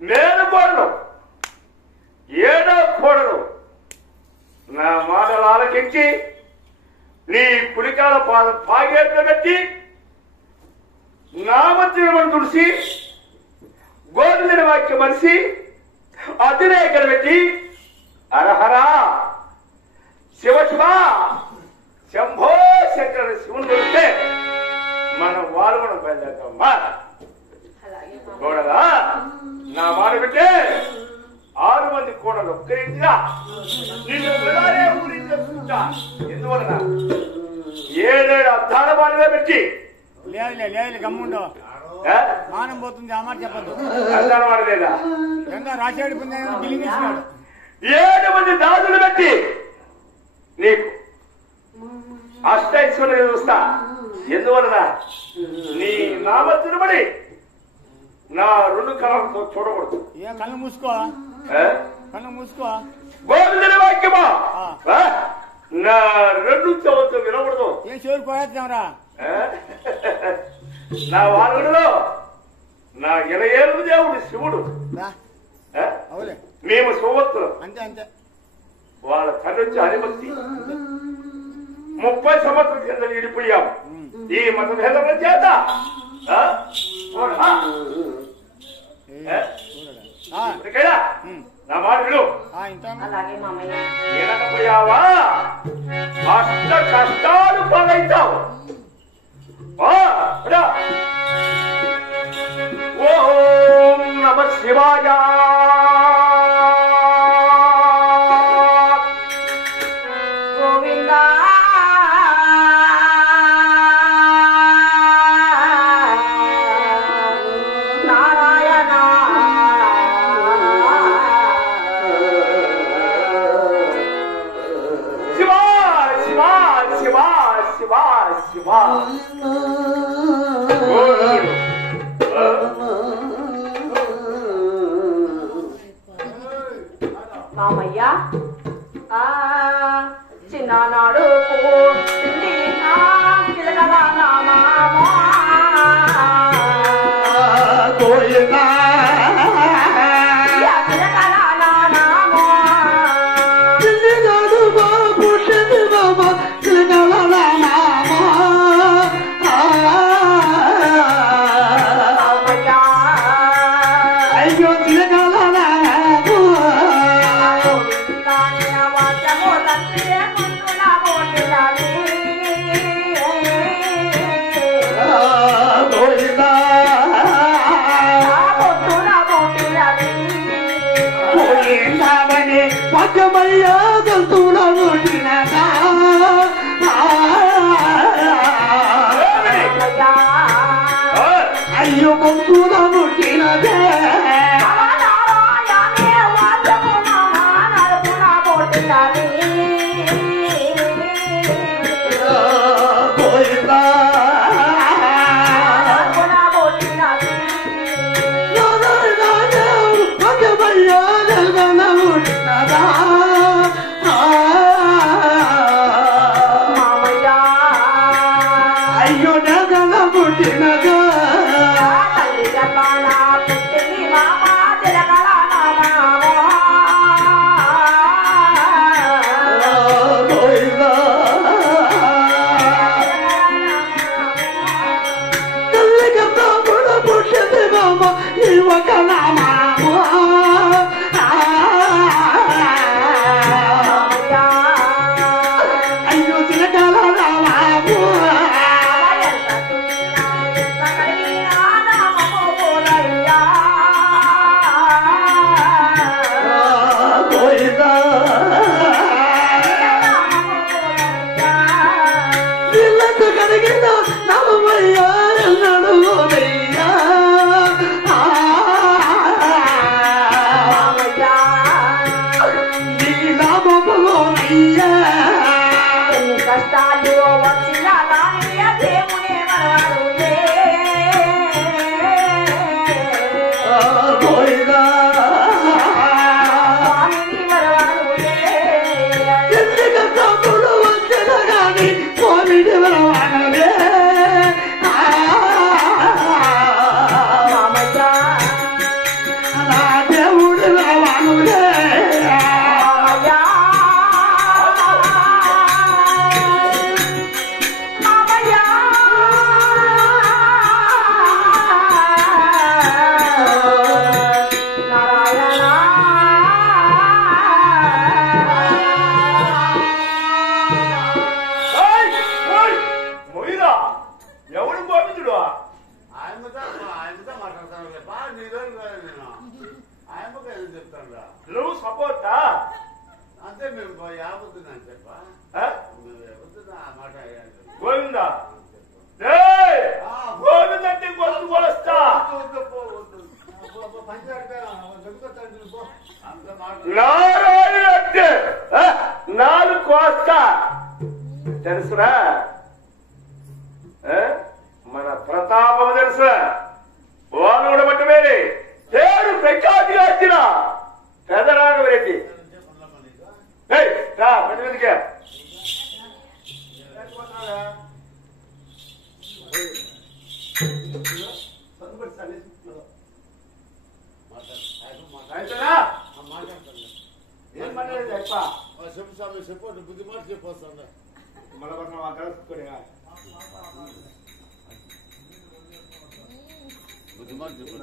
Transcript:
నేను కోడను ఏడో కోడను నా మాటలు ఆలకించి నీ కులికాల పాదం పాగేట్లు పెట్టి నామతిరమని తుడిసి గోధుమ వాక్యం మనిషి అతిరేకలు పెట్టి అరహరా శివ శివ శంభో శంకర శివుని దొరికితే మనం వాళ్ళు కూడా బయలుదేరుతామా కోడలా నా మాట పెట్టే 6 మంది కోడలు ఒక్కరింటిగా నిన్ను ఊరించుకుంటా ఎందువలన 7 అద్దాల బాటలో పెట్టి లేదు గమ్ముండో మానం పోతుంది ఆ మాట చెప్పద్దు అద్దాల బాట లేదా రాసేడు 7 మంది దాదులు పెట్టి నీకు అష్టైశ్వర్యం చూస్తా ఎందువలన నీ నామ తిరుమడి నా 2 కళలతో చూడకూడదు కళ్ళు మూసుకో కళ్ళు మూసుకో గోవింద వాక్యమా నా 2 చెవులతో వినకూడదు ఏం చెవులు పోయేద్దాంరా నా వారుగుడిలో నా 27 దేవుడు శివుడు మేము సోవత్తులు అంతే అంతే వాళ్ళ తండ్రి వచ్చి హరిభక్తి 30 సంవత్సరాల కింద విడిపోయాం ఈ మతభేదం చేత నా మాట విడు వినకపోయావా అష్ట కష్టాలు పాలైతావు ఓం నమ శివాయ మామయ్య చిన్ననాడు అయ్యో కొంతున ముట్టినదే ముట్టినదా అయ్యా ఎన్ని కష్టాలు వచ్చినా కానీ ఆ దేవుడే మనవాడులే. గోవిందా స్వామిని మనవాడులే. ఎన్ని కష్టములు వచ్చినా కానీ స్వామిని మనవాడలే. మామయ్య నా దేవుడు మనవాడులే. మామయ్య మామయ్య నారాయణ మొయ్యరా ఎవడు గోవిందుడు ఆయనతో మాట్లాడతాను బాగా నీరోజు కాదు నేను ఆయనకు ఏం చెప్తాను రా నువ్వు సపోర్టా అంతే మేము యాబుతున్నాను చెప్పా మేము యాబుతున్నా ఆ మాట గోవిందా గోవింద అంటే గొంతు కొలుస్తా నారాయణ అంటే నాలుగు కోస్తా తెలుసురా మన ప్రతాపం తెలుసురా వాళ్ళు కూడా బట్టి వేరే పేరు ప్రఖ్యాతిగా వచ్చిన పెదరాగరెడ్డి పెద్దదికే ఏం పర్లేదు చెప్ప చెప్పు స్వామి చెప్పు బుద్ధి మాట చెప్పొస్తాను బుద్ధి మాట చెప్పు